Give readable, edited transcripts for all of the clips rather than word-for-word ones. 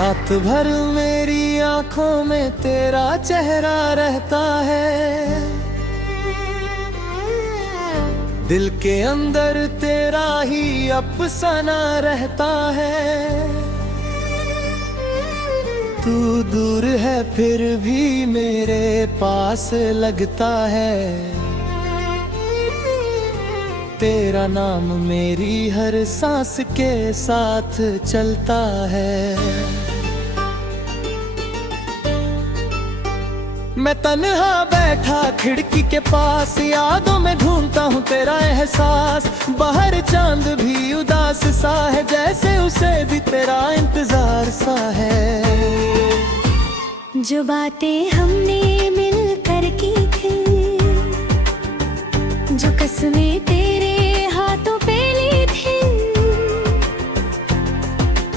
रात भर मेरी आंखों में तेरा चेहरा रहता है, दिल के अंदर तेरा ही अफसाना रहता है। तू दूर है फिर भी मेरे पास लगता है, तेरा नाम मेरी हर सांस के साथ चलता है। मैं तन्हा बैठा खिड़की के पास, यादों में ढूंढता हूँ तेरा एहसास। बाहर चांद भी उदास सा है, जैसे उसे भी तेरा इंतजार सा है। जो बातें हमने मिलकर की थी, जो कसमें तेरे हाथों पे ली थी,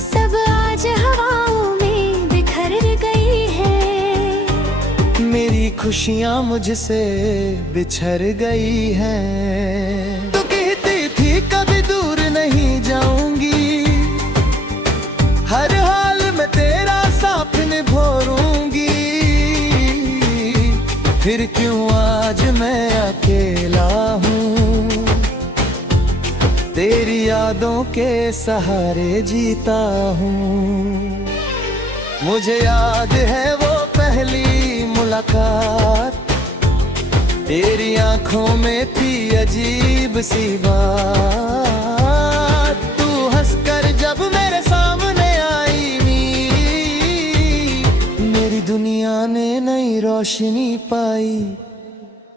सब आज हवाओं में बिखर गई है। मेरी खुशियाँ मुझसे बिछड़ गई हैं। तू कहती थी कभी दूर नहीं जाऊंगी, हर हाल में तेरा साथ निभाऊंगी। फिर क्यों आज मैं अकेला हूँ, तेरी यादों के सहारे जीता हूँ। मुझे याद है वो पहली मुलाकात, तेरी आंखों में थी अजीब सी बात। तू हंसकर जब मेरे सामने आई, मेरी दुनिया ने नई रोशनी पाई।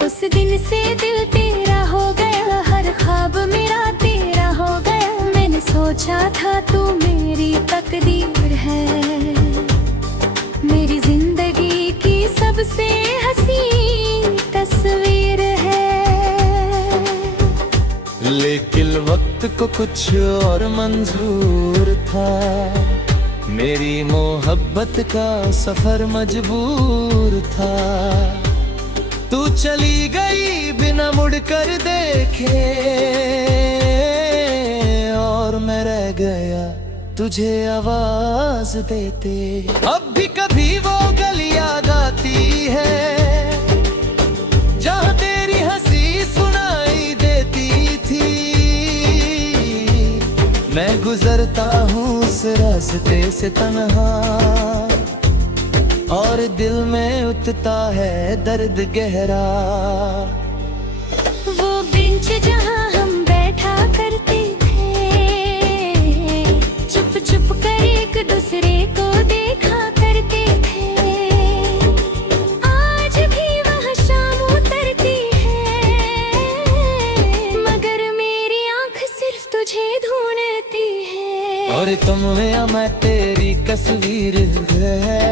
उस दिन से दिल तेरा हो गया, हर ख्वाब मेरा तेरा हो गया। मैंने सोचा था तू मेरी तकदीर है, मेरी जिंदगी की सबसे हसीन तस्वीर है। लेकिन वक्त को कुछ और मंजूर था, मेरी मोहब्बत का सफर मजबूर था। तू चली गई बिना मुड़कर देखे, और मैं रह गया तुझे आवाज देते। अब भी कभी वो गली याद आती है, जहाँ तेरी हंसी सुनाई देती थी। मैं गुजरता हूँ उस रास्ते से तन्हा, और दिल में उठता है दर्द गहरा। वो बेंच जहाँ हम बैठा करते थे, चुप चुप कर एक दूसरे को देखा करते थे। आज भी वह शाम उतरती है, मगर मेरी आँख सिर्फ तुझे ढूंढती है। और तुम में मैं तेरी तस्वीर है,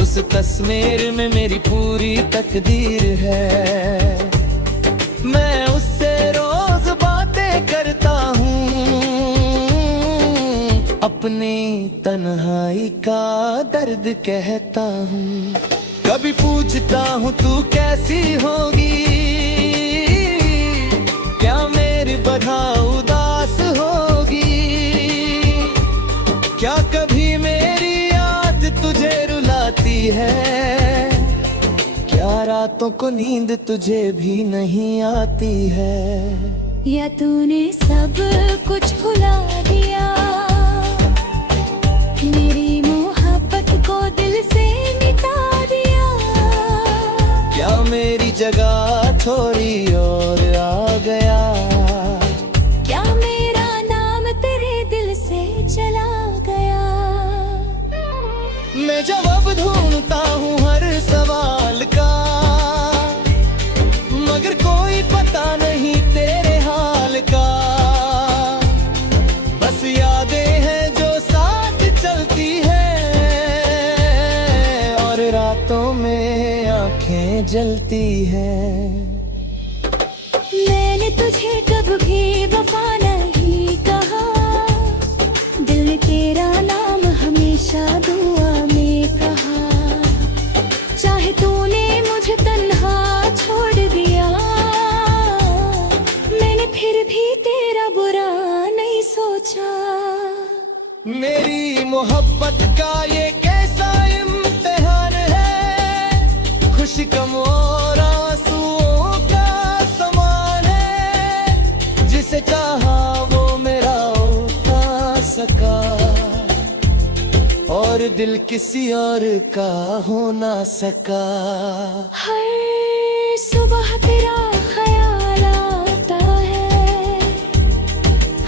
उस तस्वीर में मेरी पूरी तकदीर है। मैं उससे रोज बातें करता हूँ, अपनी तन्हाई का दर्द कहता हूँ। कभी पूछता हूँ तू कैसी होगी, क्या मेरी बधाई उदास होगी। क्या कभी मेरी याद तुझे रुलाती है, क्या रातों को नींद तुझे भी नहीं आती है। या तूने सब कुछ भुला दिया, मेरी मोहब्बत को दिल से मिटा दिया। क्या मेरी जगह थोड़ी और आ गया, क्या मेरा नाम तेरे दिल से चला गया। मैं जवाब ढूंढता हूँ हर सवाल का, मगर कोई पता नहीं तेरे हाल का। बस यादें हैं जो साथ चलती है, और रातों में आंखें जलती हैं। मैंने तुझे कभी वफा नहीं कहा, दिल ने तेरा नाम हमेशा दुआ में कहा। चाहे तूने मुझे तन्हा छोड़ दिया, मैंने फिर भी तेरा बुरा नहीं सोचा। मेरी मोहब्बत का ये कैसा इम्तिहान है, खुशी कम और आंसुओं का समान है, जिसे चाहा वो मेरा होता सका, और दिल किसी और का हो ना सका। हर सुबह तेरा ख्याल आता है,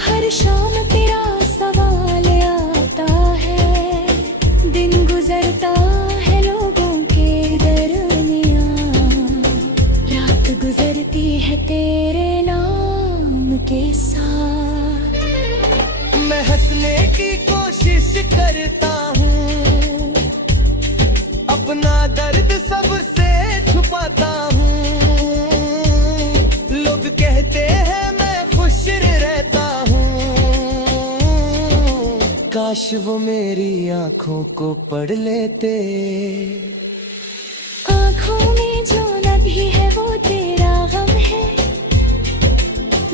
हर शाम तेरा सवाल आता है, दिन गुजरता है लोगों के दरमियान, रात गुजरती है तेरे नाम के साथ। मैं हंसने की कोशिश करता हूँ, अपना दर्द सबसे छुपाता हूँ, लोग कहते हैं मैं खुश रहता हूँ, काश वो मेरी आंखों को पढ़ लेते। आँखों में जो नदी है वो तेरा गम है,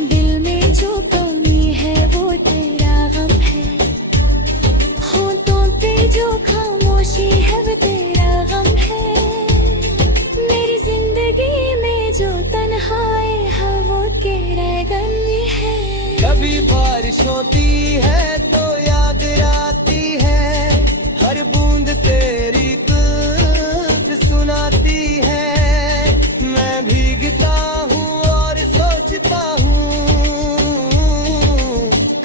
दिल में जो कमी है वो तेरा गम है, होठों पे जो खामोशी है वो तेरा गम है, मेरी जिंदगी में जो तन्हाई है वो तेरा गम है। कभी बारिश होती है तो याद आती है, हर बूंद तेरी तुझ सुनाती है, मैं भीगता हूँ और सोचता हूँ,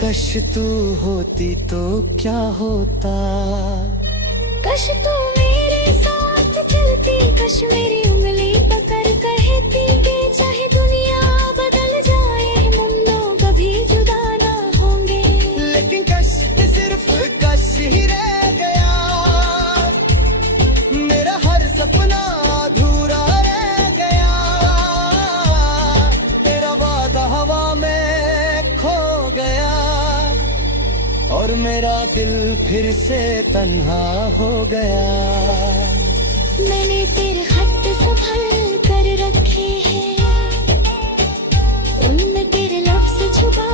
कश तू होती तो क्या होता। कश तू मेरे साथ चलती, कश मेरी उंगली पकड़ कहती कि चाहे दुनिया बदल जाए हम लोग कभी जुदा ना होंगे। लेकिन कश सिर्फ कश ही रह गया, मेरा हर सपना अधूरा रह गया, तेरा वादा हवा में खो गया, और मेरा दिल फिर से तन्हा हो गया। मैंने तेरे खत संभल कर रखे हैं, उनमें तेरे लफ्ज़ छुपा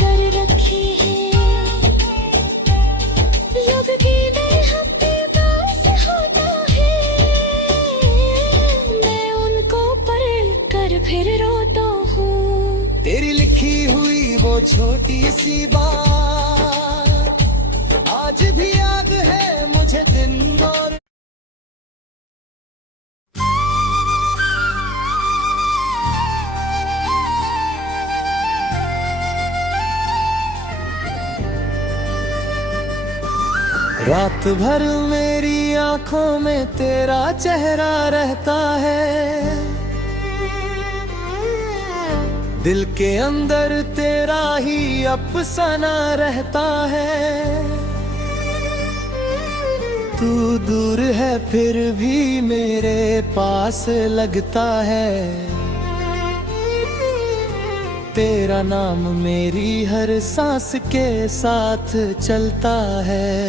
कर रखे हैं, लोग कहते हैं पे बस होता है, मैं उनको पढ़ कर फिर रोता हूँ। तेरी लिखी हुई वो छोटी सी बात आज भी याद है मुझे दिन और रात भर मेरी आंखों में तेरा चेहरा रहता है, दिल के अंदर तेरा ही अफसाना रहता है, तू दूर है फिर भी मेरे पास लगता है, तेरा नाम मेरी हर सांस के साथ चलता है।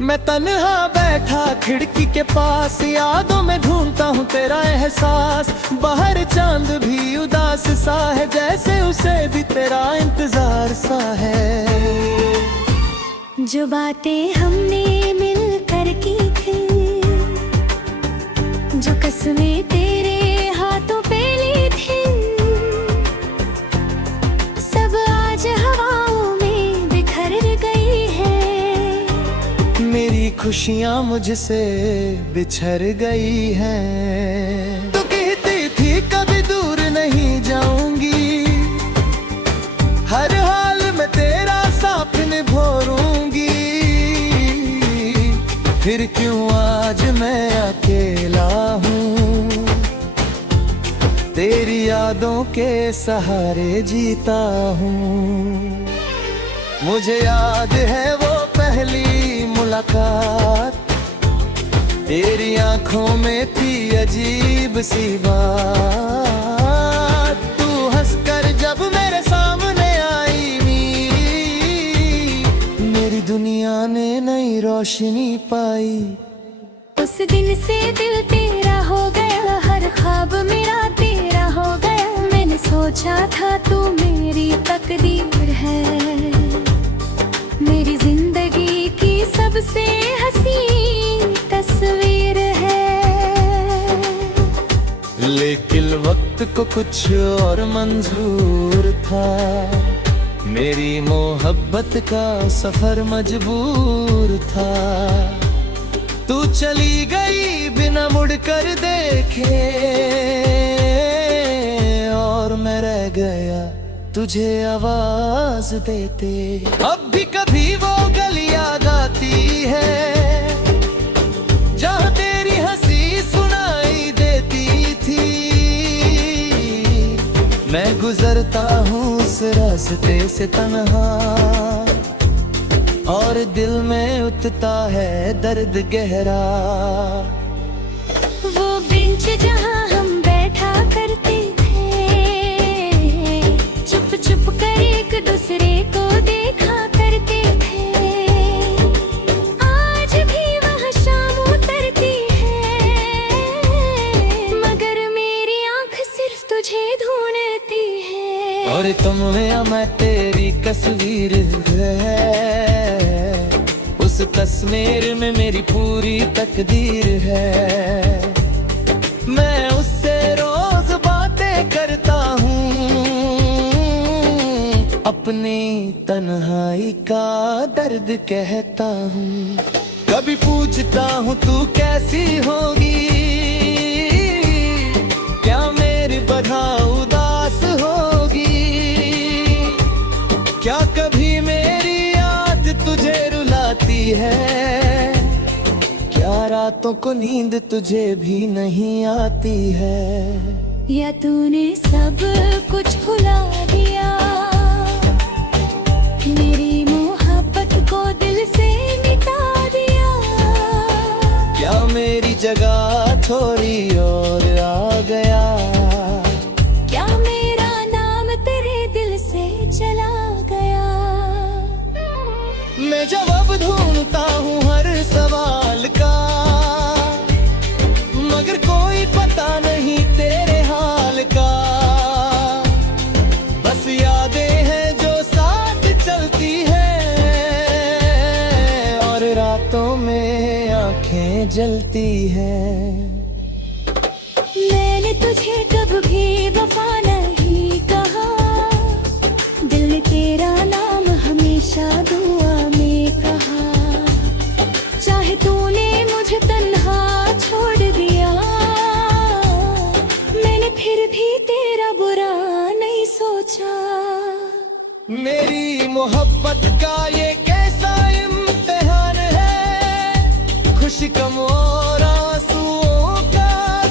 मैं तन्हा बैठा खिड़की के पास, यादों में ढूंढता हूँ तेरा एहसास, बाहर चांद भी उदास सा है, जैसे उसे भी तेरा इंतजार सा है। जो बातें हमने मिलकर की थी, जो कसमें तेरे हाथों पे ली थी, सब आज हवाओं में बिखर गई है, मेरी खुशियाँ मुझसे बिछड़ गई हैं। तू कहती थी कभी दूर नहीं जाऊंगी, हर हाल में तेरा साथ निभाऊंगी, फिर क्यों आज मैं अकेला हूँ, तेरी यादों के सहारे जीता हूँ। मुझे याद है वो पहली मुलाकात, तेरी आंखों में थी अजीब सी बात, तू हंसकर जब मेरे सामने आई, मेरी दुनिया ने नई रोशनी पाई। उस दिन से दिल तेरा हो गया, हर ख्वाब मेरा तेरा हो गया, मैंने सोचा सोचा था तू मेरी तकदीर है, मेरी जिंदगी की सबसे हसीन तस्वीर है। लेकिन वक्त को कुछ और मंजूर था, मेरी मोहब्बत का सफर मजबूर था। तू चली गई बिना मुड़कर देखे, और मैं रह गया तुझे आवाज देते। अब भी कभी वो गली याद आती है जहाँ तेरी हंसी सुनाई देती थी। मैं गुजरता हूँ उस रास्ते से तन्हा, और दिल में उठता है दर्द गहरा। वो बेंच जहाँ हम बैठा करते थे, चुप चुप कर एक दूसरे को देखा करते थे। आज भी वह शाम उतरती है, मगर मेरी आँख सिर्फ तुझे ढूंढती है। और तुम में मैं तेरी तस्वीर है, उस तस्वीर में मेरी पूरी तकदीर है। मैं उससे रोज बातें करता हूँ, अपनी तन्हाई का दर्द कहता हूँ। कभी पूछता हूँ तू कैसी होगी, क्या मेरी तरह उदास होगी, क्या कभी मेरी याद तुझे रुलाती है, क्या रातों को नींद तुझे भी नहीं आती है। या तूने सब कुछ भुला दिया, मेरी मोहब्बत को दिल से मिटा दिया। क्या मेरी जगह छोड़ी और आ गया, क्या मेरा नाम तेरे दिल से चला गया। मैं जवाब ढूंढता हूँ हर सवाल का, मगर कोई पता नहीं तेरे हाल का। बस यादें हैं जो साथ चलती हैं, और रातों में आंखें जलती हैं। मैंने तुझे कब भी वफा नहीं कहा, दिल ने तेरा नाम हमेशा दुआ में कहा। चाहे तूने मुझे तन्हा छोड़ दिया, मैंने फिर भी तेरा बुरा नहीं सोचा। मेरी मोहब्बत का ये कैसा इम्तिहान है, खुशी कम और आंसुओं का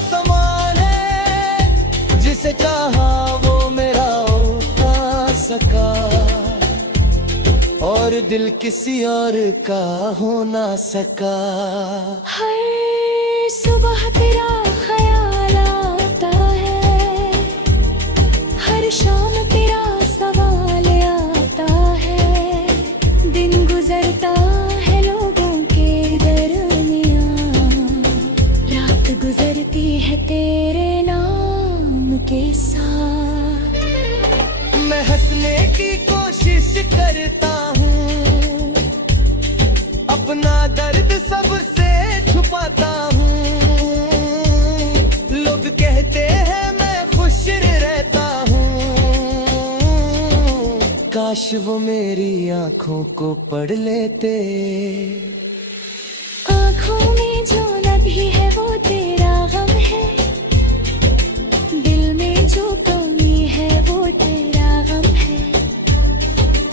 समान है। जिसे चाहा वो मेरा होता सका, और दिल किसी और का हो ना सका। हर सुबह तेरा ख्याल आता है, हर शाम तेरा सवाल आता है। दिन गुजरता है लोगों के दरमियां, रात गुजरती है तेरे नाम के साथ। मैं हंसने की कोशिश करता हूँ, अपना दर्द सबसे छुपाता हूँ। लोग कहते हैं मैं खुश रहता हूँ, काश वो मेरी आंखों को पढ़ लेते। आँखों में जो नभी है वो तेरा गम है, दिल में जो कमी है वो तेरा गम है।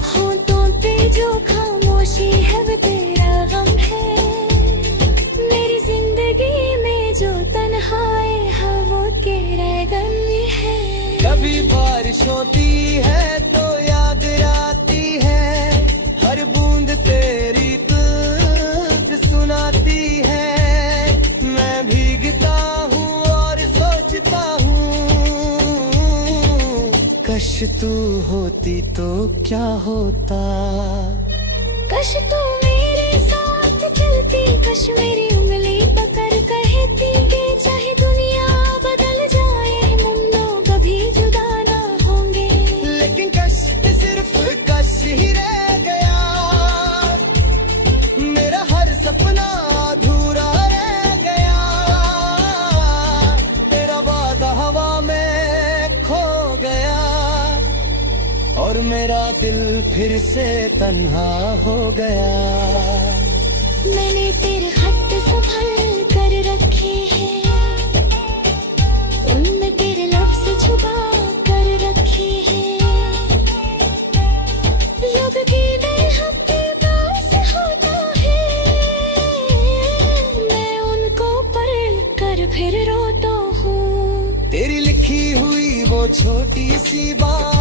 होठों पे जो खामोशी है वो तेरा गम है, मेरी जिंदगी में जो तन्हाई है वो तेरा गम है। कभी बारिश होती है तो याद आती है, हर बूंद तेरी दर्द सुनाती है। मैं भीगता हूँ और सोचता हूँ, कश तू होती तो क्या होता। कश तू मेरे साथ चलती, कश मेरी उंगली पकड़ कहती कि चाहे दुनिया बदल जाए, हम लोग कभी जुदा ना होंगे। दिल फिर से तन्हा हो गया। मैंने तेरे खत संभल कर रखे हैं, उनमें तेरे लफ्ज़ छुपा कर रखे हैं। लोग गिने हफ्ते पास होता है, मैं उनको पढ़ कर फिर रोता हूँ। तेरी लिखी हुई वो छोटी सी बात